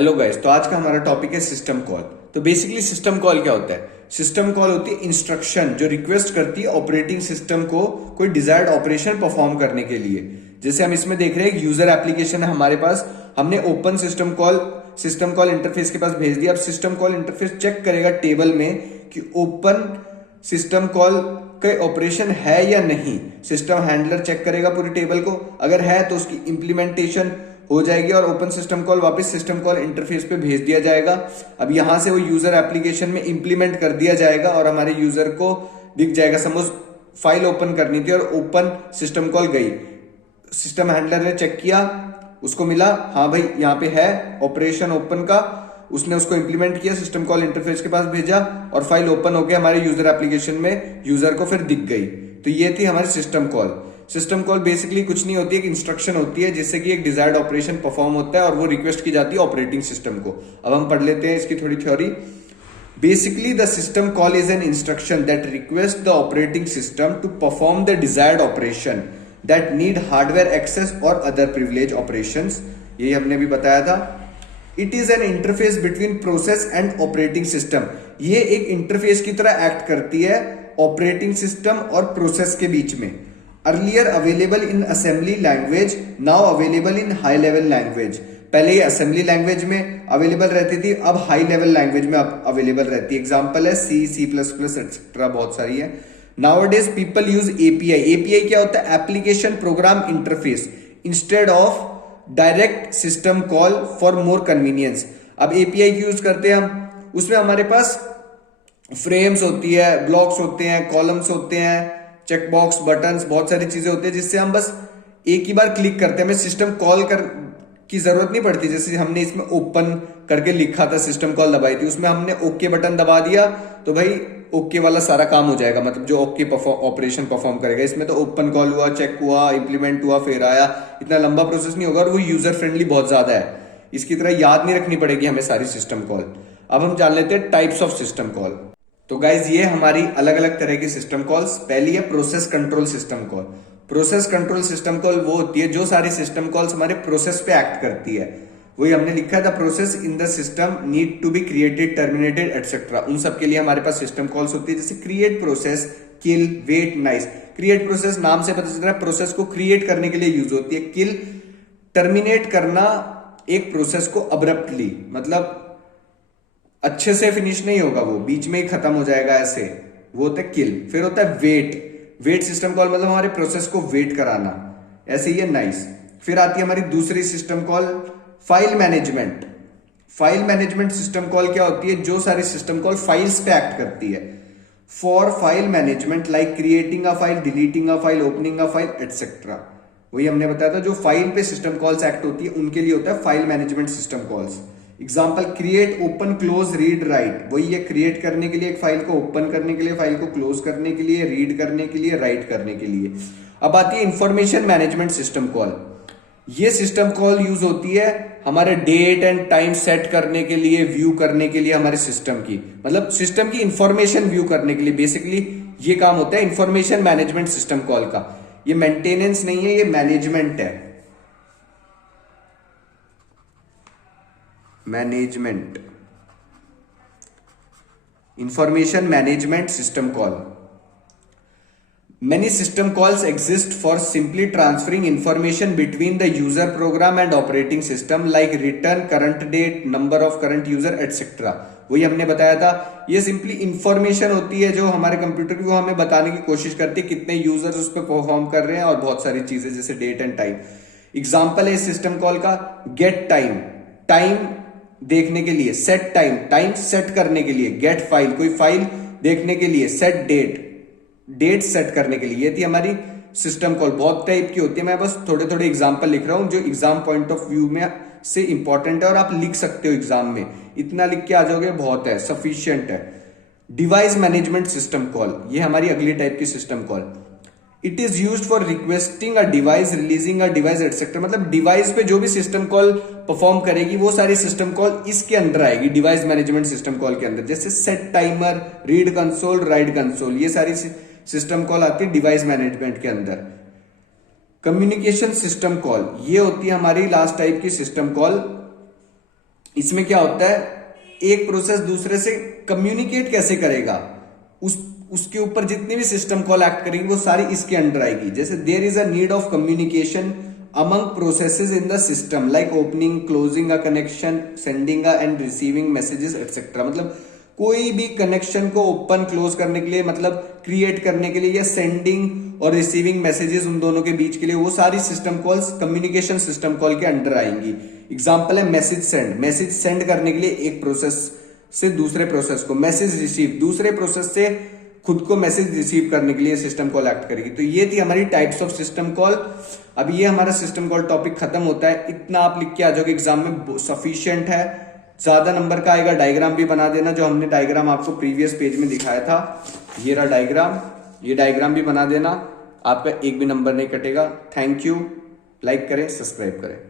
Hello guys, तो आज का हमारा टॉपिक है सिस्टम कॉल। तो बेसिकली सिस्टम कॉल क्या होता है? सिस्टम कॉल होती है इंस्ट्रक्शन जो रिक्वेस्ट करती है ऑपरेटिंग सिस्टम को कोई डिजायर्ड ऑपरेशन परफॉर्म करने के लिए। जैसे हम इसमें देख रहे हैं, एक यूजर एप्लीकेशन है हमारे पास, हमने ओपन सिस्टम कॉल इंटरफेस के पास भेज दिया। अब सिस्टम कॉल इंटरफेस चेक करेगा टेबल में कि ओपन सिस्टम कॉल का ऑपरेशन है या नहीं। सिस्टम हैंडलर चेक करेगा पूरी टेबल को, अगर है तो उसकी इंप्लीमेंटेशन हो जाएगी और ओपन सिस्टम कॉल वापस सिस्टम कॉल इंटरफेस पे भेज दिया जाएगा। अब यहां से वो यूजर एप्लीकेशन में इंप्लीमेंट कर दिया जाएगा और हमारे यूजर को दिख जाएगा। सपोज फाइल ओपन करनी थी और ओपन सिस्टम कॉल गई, सिस्टम हैंडलर ने चेक किया, उसको मिला हाँ भाई यहाँ पे है ऑपरेशन ओपन का, उसने उसको इंप्लीमेंट किया, सिस्टम कॉल इंटरफेस के पास भेजा और फाइल ओपन होकर हमारे यूजर एप्लीकेशन में यूजर को फिर दिख गई। तो ये थी हमारी system call. System call basically कुछ नहीं होती है, एक इंस्ट्रक्शन होती है जिससे कि एक डिजायर्ड ऑपरेशन परफॉर्म होता है और वो रिक्वेस्ट की जाती है ऑपरेटिंग सिस्टम को। अब हम पढ़ लेते हैं इसकी थोड़ी theory. Basically the system call is an instruction that request the operating system to perform the desired operation that need hardware access और अदर प्रिविलेज ऑपरेशंस। ये हमने भी बताया था। It is an interface between process and operating system. ये एक interface की तरह एक्ट करती है ऑपरेटिंग सिस्टम और प्रोसेस के बीच में। Earlier available in assembly language, now available in high level language. पहले ये असेंबली लैंग्वेज में अवेलेबल रहती थी, अब हाई लेवल लैंग्वेज में अवेलेबल रहती है। एग्जांपल है सी, सी प्लस प्लस एक्सेट्रा, बहुत सारी है। Nowadays people use API. API क्या होता है? Application program interface, instead of direct system call for more convenience. अब एपीआई की यूज करते हैं हम, उसमें हमारे पास फ्रेम्स होती है, ब्लॉक्स होते हैं, कॉलम्स होते हैं, चेकबॉक्स, बटन्स, बहुत सारी चीजें होती है जिससे हम बस एक ही बार क्लिक करते हैं, हमें सिस्टम कॉल कर की जरूरत नहीं पड़ती। जैसे हमने इसमें ओपन करके लिखा था, सिस्टम कॉल दबाई थी, उसमें हमने ओके बटन दबा दिया तो भाई ओके वाला सारा काम हो जाएगा, मतलब जो ओके ऑपरेशन परफॉर्म करेगा। इसमें तो ओपन कॉल हुआ, चेक हुआ, इंप्लीमेंट हुआ, फिर आया, इतना लंबा प्रोसेस नहीं होगा और वो यूजर फ्रेंडली बहुत ज्यादा है। इसकी तरह याद नहीं रखनी पड़ेगी हमें सारी सिस्टम कॉल। अब हम जान लेते हैं टाइप्स ऑफ सिस्टम कॉल। तो गाइज ये हमारी अलग अलग तरह की सिस्टम कॉल्स। पहली है process control system call. Process control system call वो होती है जो सारी सिस्टम कॉल्स हमारे प्रोसेस पे एक्ट करती है। वही हमने लिखा है, the process in the system need to be created, terminated etcetera. उन सब के लिए हमारे पास सिस्टम कॉल्स होती है, जैसे क्रिएट प्रोसेस, किल, वेट, नाइस। क्रिएट प्रोसेस नाम से पता चल रहा है प्रोसेस को क्रिएट करने के लिए यूज होती है। किल, टर्मिनेट करना एक प्रोसेस को अब्रप्टली, मतलब अच्छे से फिनिश नहीं होगा, वो बीच में ही खत्म हो जाएगा, ऐसे, वो होता है किल। फिर होता है वेट। वेट सिस्टम कॉल मतलब हमारे प्रोसेस को वेट कराना, ऐसे ही है नाइस। फिर आती है हमारी दूसरी system call file management. File management system call क्या होती है? जो सारी सिस्टम कॉल फाइल्स पे एक्ट करती है। For file management like creating a file, deleting a file, opening a file etcetera. वही हमने बताया था, जो फाइल पे सिस्टम कॉल्स एक्ट होती है उनके लिए होता है file management system calls. Example create, open, close, read, right. वही है क्रिएट करने के लिए एक फाइल को, ओपन करने के लिए, फाइल को क्लोज करने के लिए, रीड करने के लिए, राइट करने के लिए। अब आती है इंफॉर्मेशन मैनेजमेंट सिस्टम कॉल। ये सिस्टम कॉल यूज होती है हमारे डेट एंड टाइम सेट करने के लिए, व्यू करने के लिए हमारे सिस्टम की, मतलब सिस्टम की इंफॉर्मेशन व्यू करने के लिए। बेसिकली ये काम होता है इंफॉर्मेशन मैनेजमेंट सिस्टम कॉल का। ये मेंटेनेंस नहीं है, ये मैनेजमेंट है। Management, information management system call. Many system calls exist for simply transferring information between the user program and operating system like return, current date, number of current user etc. वही हमने बताया था, ये simply information होती है जो हमारे computer की, वो हमें बताने की कोशिश करती है कितने यूजर्स उस पर परफॉर्म कर रहे हैं और बहुत सारी चीजें जैसे डेट एंड टाइम। एग्जाम्पल है इस सिस्टम कॉल का गेट टाइम, टाइम देखने के लिए, सेट टाइम, टाइम सेट करने के लिए, गेट फाइल, कोई फाइल देखने के लिए, सेट डेट, डेट सेट करने के लिए। ये थी हमारी सिस्टम कॉल। बहुत टाइप की होती है, मैं बस थोड़े थोड़े एग्जांपल लिख रहा हूं जो एग्जाम पॉइंट ऑफ व्यू में से इंपॉर्टेंट है और आप लिख सकते हो एग्जाम में, इतना लिख के आ जाओगे बहुत है, सफिशिएंट है। डिवाइस मैनेजमेंट सिस्टम कॉल, ये हमारी अगली टाइप की system call. It is used for requesting a device, releasing a device etcetera. मतलब डिवाइस पे जो भी सिस्टम कॉल परफॉर्म करेगी वो सारी सिस्टम कॉल इसके अंदर आएगी, डिवाइस मैनेजमेंट सिस्टम कॉल के अंदर। जैसे set timer, read console, right console, ये सारी सिस्टम कॉल आती है डिवाइस मैनेजमेंट के अंदर। कम्युनिकेशन सिस्टम कॉल, ये होती है हमारी लास्ट टाइप की सिस्टम कॉल। इसमें क्या होता है, एक प्रोसेस दूसरे से कम्युनिकेट कैसे करेगा, उसके ऊपर जितनी भी सिस्टम कॉल एक्ट करेगी वो सारी इसके अंडर आएगी। जैसे there is a need of communication among processes in the system like opening closing a connection sending and receiving messages etcetera. मतलब कोई भी कनेक्शन को ओपन क्लोज करने के लिए, मतलब क्रिएट करने के लिए, या सेंडिंग और रिसीविंग मैसेजेस उन दोनों के बीच के लिए, वो सारी system calls communication system call के अंडर आएंगी। एग्जांपल है मैसेज सेंड। मैसेज सेंड करने के लिए एक प्रोसेस से दूसरे प्रोसेस को, मैसेज रिसीव दूसरे प्रोसेस से खुद को मैसेज रिसीव करने के लिए सिस्टम कॉल एक्ट करेगी। तो ये थी हमारी टाइप्स ऑफ सिस्टम कॉल। अब ये हमारा सिस्टम कॉल टॉपिक खत्म होता है। इतना आप लिख के आ जाओगे एग्जाम में, सफिशियंट है। ज्यादा नंबर का आएगा। डायग्राम भी बना देना, जो हमने डायग्राम आपको प्रीवियस पेज में दिखाया था, ये रहा डायग्राम। ये डायग्राम भी बना देना, आपका एक भी नंबर नहीं कटेगा। Thank you. लाइक करें, सब्सक्राइब करें।